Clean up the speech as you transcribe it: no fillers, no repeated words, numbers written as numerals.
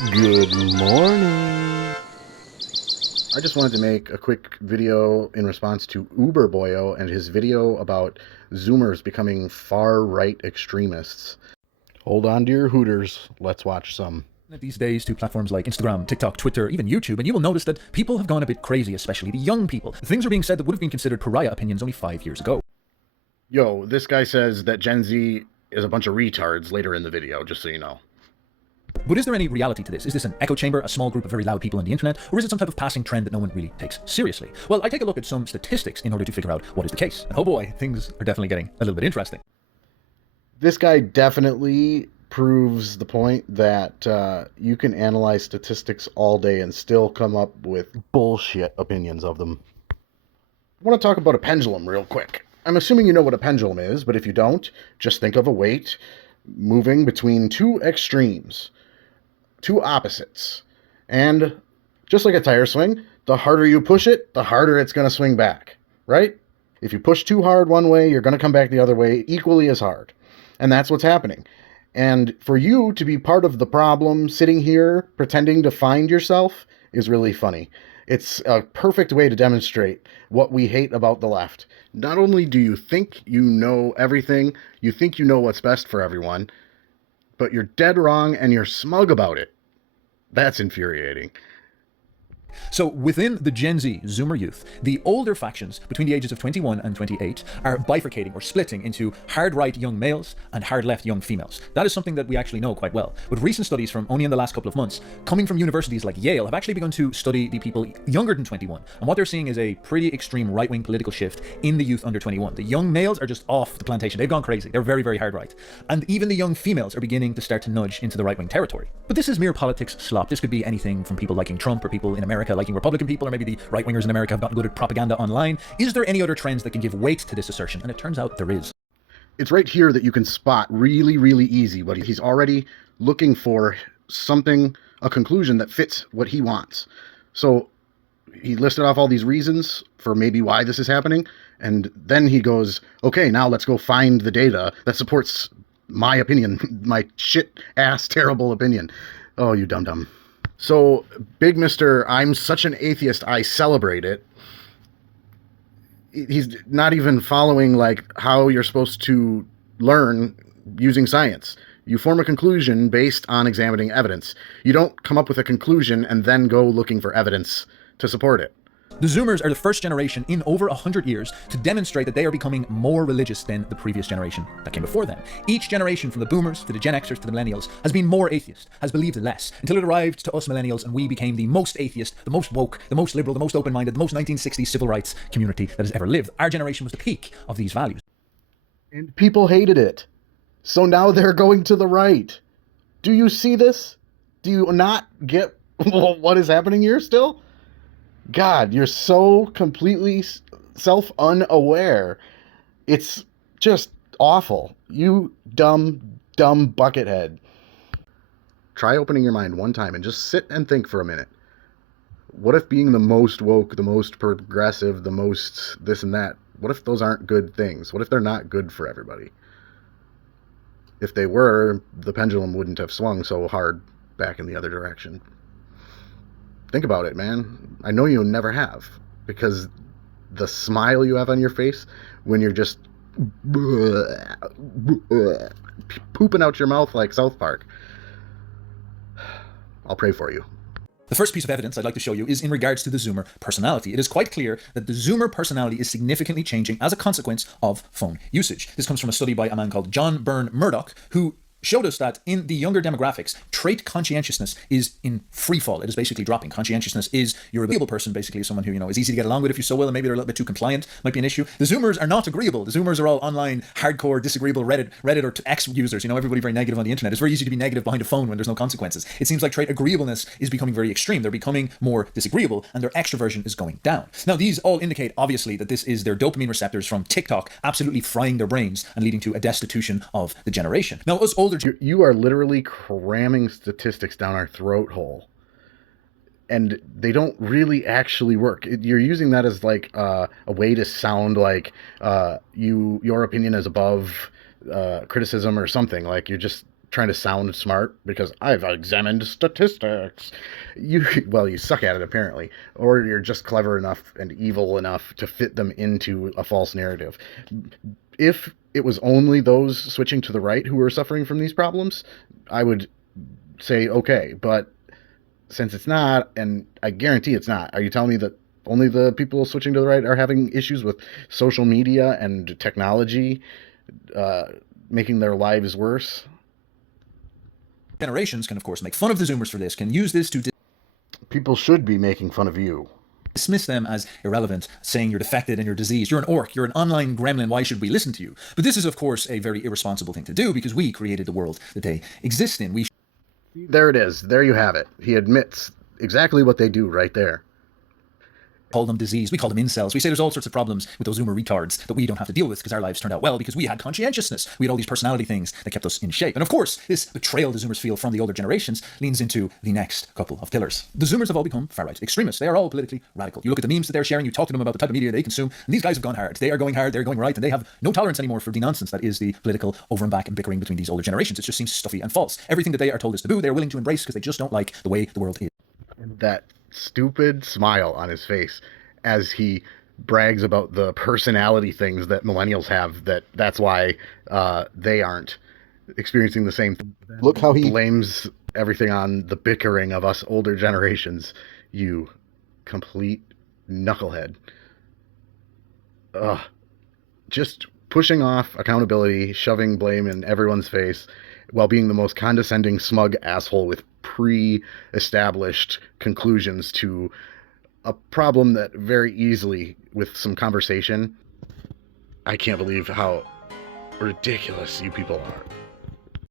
Good morning. I just wanted to make a quick video in response to Uber Boyo and his video about Zoomers becoming far-right extremists. Hold on to your hooters. Let's watch some. These days to platforms like Instagram, TikTok, Twitter, even YouTube, and you will notice that people have gone a bit crazy, especially the young people. Things are being said that would have been considered pariah opinions only 5 years ago. Yo, this guy says that Gen Z is a bunch of retards later in the video, just so you know. But is there any reality to this? Is this an echo chamber, a small group of very loud people on the internet, or is it some type of passing trend that no one really takes seriously? Well, I take a look at some statistics in order to figure out what is the case. And oh boy, things are definitely getting a little bit interesting. This guy definitely proves the point that you can analyze statistics all day and still come up with bullshit opinions of them. I want to talk about a pendulum real quick. I'm assuming you know what a pendulum is, but if you don't, just think of a weight moving between two extremes, two opposites. And just like a tire swing, the harder you push it, the harder it's going to swing back, right? If you push too hard one way, you're going to come back the other way equally as hard. And that's what's happening. And for you to be part of the problem, sitting here pretending to find yourself, is really funny. It's a perfect way to demonstrate what we hate about the left. Not only do you think you know everything, you think you know what's best for everyone, but you're dead wrong and you're smug about it. That's infuriating. So within the Gen Z Zoomer youth, the older factions between the ages of 21 and 28 are bifurcating or splitting into hard right young males and hard left young females. That is something that we actually know quite well. But recent studies from only in the last couple of months, coming from universities like Yale, have actually begun to study the people younger than 21. And what they're seeing is a pretty extreme right-wing political shift in the youth under 21. The young males are just off the plantation. They've gone crazy. They're very, very hard right. And even the young females are beginning to start to nudge into the right-wing territory. But this is mere politics slop. This could be anything from people liking Trump or people in America liking Republican people, or maybe the right-wingers in America have gotten good at propaganda online. Is there any other trends that can give weight to this assertion? And it turns out there is. It's right here that you can spot really, really easy what he's already looking for, something, a conclusion that fits what he wants. So he listed off all these reasons for maybe why this is happening, and then he goes, okay, now let's go find the data that supports my opinion, my shit-ass terrible opinion. Oh, you dum-dum. So, Big Mr. I'm such an atheist, I celebrate it. He's not even following, like, how you're supposed to learn using science. You form a conclusion based on examining evidence. You don't come up with a conclusion and then go looking for evidence to support it. The Zoomers are the first generation in over 100 years to demonstrate that they are becoming more religious than the previous generation that came before them. Each generation, from the boomers to the Gen Xers to the millennials, has been more atheist, has believed less, until it arrived to us millennials and we became the most atheist, the most woke, the most liberal, the most open-minded, the most 1960s civil rights community that has ever lived. Our generation was the peak of these values. And people hated it. So now they're going to the right. Do you see this? Do you not get what is happening here still? God, you're so completely self-unaware. It's just awful. You dumb buckethead. Try opening your mind one time and just sit and think for a minute. What if being the most woke, the most progressive, the most this and that, what if those aren't good things? What if they're not good for everybody? If they were, the pendulum wouldn't have swung so hard back in the other direction. Think about it, man. I know you never have, because the smile you have on your face when you're just pooping out your mouth like South Park. I'll pray for you. The first piece of evidence I'd like to show you is in regards to the Zoomer personality. It is quite clear that the Zoomer personality is significantly changing as a consequence of phone usage. This comes from a study by a man called John Byrne Murdoch, who showed us that in the younger demographics, trait conscientiousness is in free fall. It is basically dropping. Conscientiousness is you're a agreeable person, basically someone who, is easy to get along with if you so will, and maybe they're a little bit too compliant, might be an issue. The Zoomers are not agreeable. The Zoomers are all online, hardcore, disagreeable Reddit or X users. Everybody very negative on the internet. It's very easy to be negative behind a phone when there's no consequences. It seems like trait agreeableness is becoming very extreme. They're becoming more disagreeable, and their extroversion is going down. Now, these all indicate, obviously, that this is their dopamine receptors from TikTok absolutely frying their brains and leading to a destitution of the generation. Now, us older... You are literally cramming statistics down our throat hole, and they don't really actually work. You're using that as like a way to sound like your opinion is above criticism or something. Like you're just trying to sound smart because I've examined statistics. You suck at it apparently, or you're just clever enough and evil enough to fit them into a false narrative. If it was only those switching to the right who were suffering from these problems, I would say okay, but since it's not, and I guarantee it's not, are you telling me that only the people switching to the right are having issues with social media and technology uh, making their lives worse? Generations can, of course, make fun of the Zoomers for this, can use this to People should be making fun of you. dismiss them as irrelevant, saying you're defected and you're diseased, you're an orc, you're an online gremlin, why should we listen to you? But this is, of course, a very irresponsible thing to do because we created the world that they exist in. There it is. There you have it. He admits exactly what they do right there. Call them disease, we call them incels. We say there's all sorts of problems with those Zoomer retards that we don't have to deal with because our lives turned out well because we had conscientiousness. We had all these personality things that kept us in shape. And of course, this betrayal the Zoomers feel from the older generations leans into the next couple of pillars. The Zoomers have all become far-right extremists. They are all politically radical. You look at the memes that they're sharing, you talk to them about the type of media they consume, and these guys have gone hard. They are going hard, they're going right, and they have no tolerance anymore for the nonsense that is the political over and back and bickering between these older generations. It just seems stuffy and false. Everything that they are told is taboo, they're willing to embrace because they just don't like the way the world is. That stupid smile on his face as he brags about the personality things that millennials have, that's why they aren't experiencing the same thing. Look how he blames everything on the bickering of us older generations. You complete knucklehead. Ugh. Just pushing off accountability, shoving blame in everyone's face, while being the most condescending, smug asshole with pre-established conclusions to a problem that very easily, with some conversation, I can't believe how ridiculous you people are.